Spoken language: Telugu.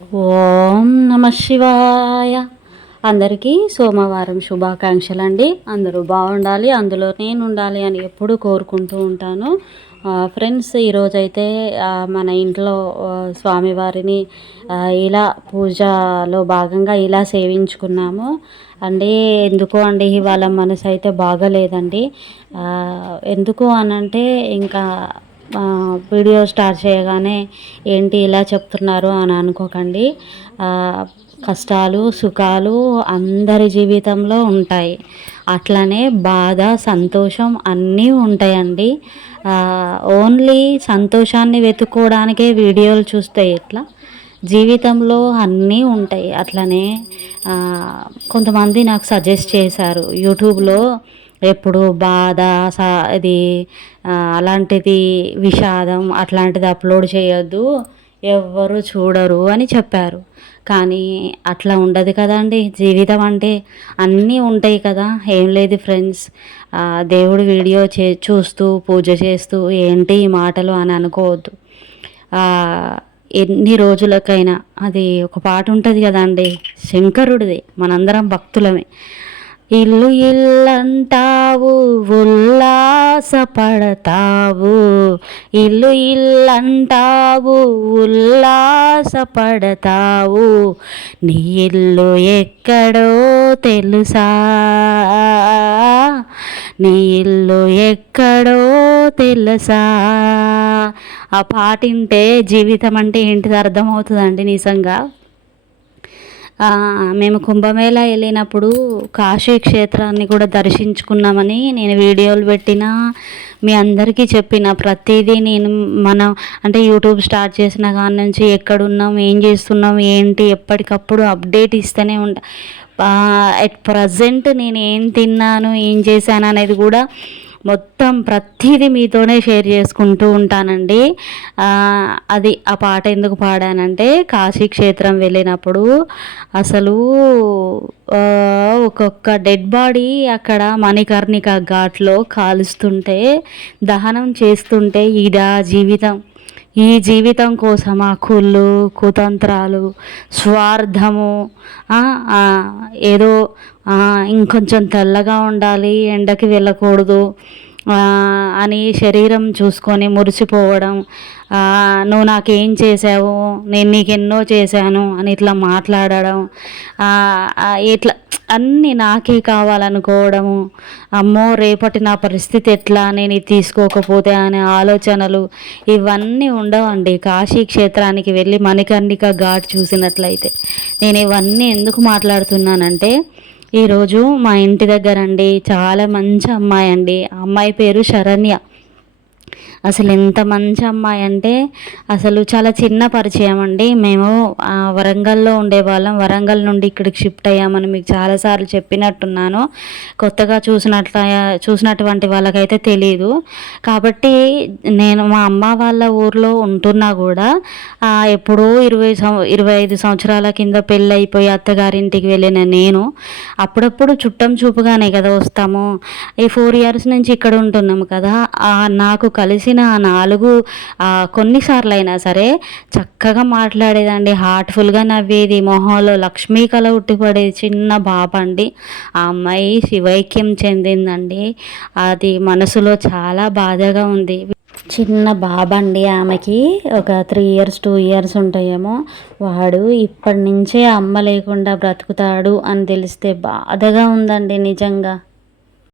ఓం నమ శివాయ. అందరికీ సోమవారం శుభాకాంక్షలు అండి. అందరూ బాగుండాలి, అందులో నేను ఉండాలి అని ఎప్పుడూ కోరుకుంటూ ఉంటాను. ఫ్రెండ్స్, ఈరోజైతే మన ఇంట్లో స్వామివారిని ఇలా పూజలో భాగంగా ఇలా సేవించుకున్నాము అండి. ఎందుకు అండి ఇవాళ మనసు అయితే బాగలేదండి. ఎందుకు అనంటే ఇంకా వీడియో స్టార్ట్ చేయగానే ఏంటి ఇలా చెప్తున్నారు అని అనుకోకండి. కష్టాలు సుఖాలు అందరి జీవితంలో ఉంటాయి, అట్లనే బాధ సంతోషం అన్నీ ఉంటాయండి. ఓన్లీ సంతోషాన్ని వెతుక్కోవడానికే వీడియోలు చూస్తే ఎట్లా? జీవితంలో అన్నీ ఉంటాయి. అట్లనే కొంతమంది నాకు సజెస్ట్ చేశారు యూట్యూబ్లో, ఎప్పుడు బాధ ఇది అలాంటిది విషాదం అట్లాంటిది అప్లోడ్ చేయొద్దు, ఎవ్వరు చూడరు అని చెప్పారు. కానీ అట్లా ఉండదు కదండి. జీవితం అంటే అన్నీ ఉంటాయి కదా. ఏం లేదు ఫ్రెండ్స్, దేవుడి వీడియో చూస్తూ పూజ చేస్తూ ఏంటి ఈ మాటలు అని అనుకోవద్దు. ఎన్ని రోజులకైనా అది ఒక పాట ఉంటుంది కదండి, శంకరుడిది, మనందరం భక్తులమే. ఇల్లు ఇల్లంటావు ఉల్లాసపడతావు, ఇల్లు ఇల్లంటావు ఉల్లాసపడతావు, నీ ఇల్లు ఎక్కడో తెలుసా, నీ ఇల్లు ఎక్కడో తెలుసా. ఆ పాట వింటే జీవితం అంటే ఏంటిది అర్థమవుతుందండి నిజంగా. మేము కుంభమేళ వెళ్ళినప్పుడు కాశీ క్షేత్రాన్ని కూడా దర్శించుకున్నామని నేను వీడియోలు పెట్టిన, మీ అందరికీ చెప్పిన ప్రతిదీ నేను మనం అంటే యూట్యూబ్ స్టార్ట్ చేసిన కాడ నుంచి ఎక్కడున్నాం, ఏం చేస్తున్నాం, ఏంటి ఎప్పటికప్పుడు అప్డేట్ ఇస్తూనే ఉంటా. ఎట్ ప్రజెంట్ నేను ఏం తిన్నాను, ఏం చేశాను అనేది కూడా మొత్తం ప్రతిదీ మీతోనే షేర్ చేసుకుంటూ ఉంటానండి. అది ఆ పాట ఎందుకు పాడానంటే, కాశీ క్షేత్రం వెళ్ళినప్పుడు అసలు ఒక్కొక్క డెడ్ బాడీ అక్కడ మణికర్ణిక ఘాట్లో కాలుస్తుంటే, దహనం చేస్తుంటే, ఇదా జీవితం, ఈ జీవితం కోసం ఆ కుళ్ళు కుతంత్రాలు స్వార్థము, ఏదో ఇంకొంచెం తెల్లగా ఉండాలి, ఎండకి వెళ్ళకూడదు అని శరీరం చూసుకొని మురిసిపోవడం, నువ్వు నాకేం చేసావు, నేను నీకెన్నో చేశాను అని ఇట్లా మాట్లాడడం, ఇట్లా అన్నీ నాకే కావాలనుకోవడము, అమ్మో రేపటి నా పరిస్థితి ఎట్లా నేను ఇది తీసుకోకపోతే అనే ఆలోచనలు ఇవన్నీ ఉండవండి. కాశీ క్షేత్రానికి వెళ్ళి మణికర్ణిక ఘాట్ చూసినట్లయితే. నేను ఇవన్నీ ఎందుకు మాట్లాడుతున్నానంటే, ఈరోజు మా ఇంటి దగ్గర అండి చాలా మంచి అమ్మాయి అండి. ఆ అమ్మాయి పేరు శరణ్య. అసలు ఎంత మంచి అమ్మాయి అంటే అసలు చాలా చిన్న పరిచయం అండి. మేము వరంగల్లో ఉండేవాళ్ళం, వరంగల్ నుండి ఇక్కడికి షిఫ్ట్ అయ్యామని మీకు చాలాసార్లు చెప్పినట్టున్నాను. కొత్తగా చూసినటువంటి వాళ్ళకైతే తెలీదు. కాబట్టి నేను మా అమ్మ వాళ్ళ ఊర్లో ఉంటున్నా కూడా ఎప్పుడో 25 సంవత్సరాల కింద పెళ్ళి అయిపోయి అత్తగారింటికి వెళ్ళిన నేను అప్పుడప్పుడు చుట్టం చూపుగానే కదా వస్తాము. ఈ 4 years నుంచి ఇక్కడ ఉంటున్నాము కదా. నాకు కలిసిన 4 కొన్నిసార్లు అయినా సరే చక్కగా మాట్లాడేదండి, హార్ట్ఫుల్గా నవ్వేది, మొహంలో లక్ష్మీ కళ ఉట్టిపడేది. చిన్న బాబ అండి. ఆ అమ్మాయి శివైక్యం చెందిందండి. అది మనసులో చాలా బాధగా ఉంది. చిన్న బాబండి, ఆమెకి ఒక 3 years 2 years ఉంటాయేమో. వాడు ఇప్పటి నుంచే అమ్మ లేకుండా బ్రతుకుతాడు అని తెలిస్తే బాధగా ఉందండి నిజంగా.